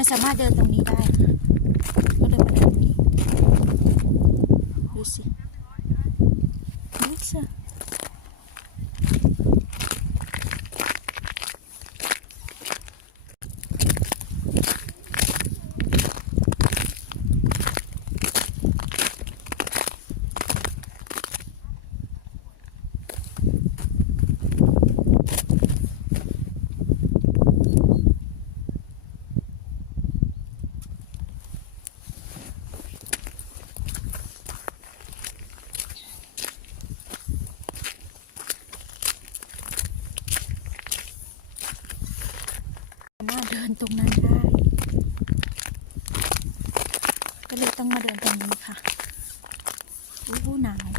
ไม่สามารถเดินตรงนี้ได้ เดินตรงนั้นได้ ก็เลยต้องมาเดินตรงนี้ค่ะอู้หนาว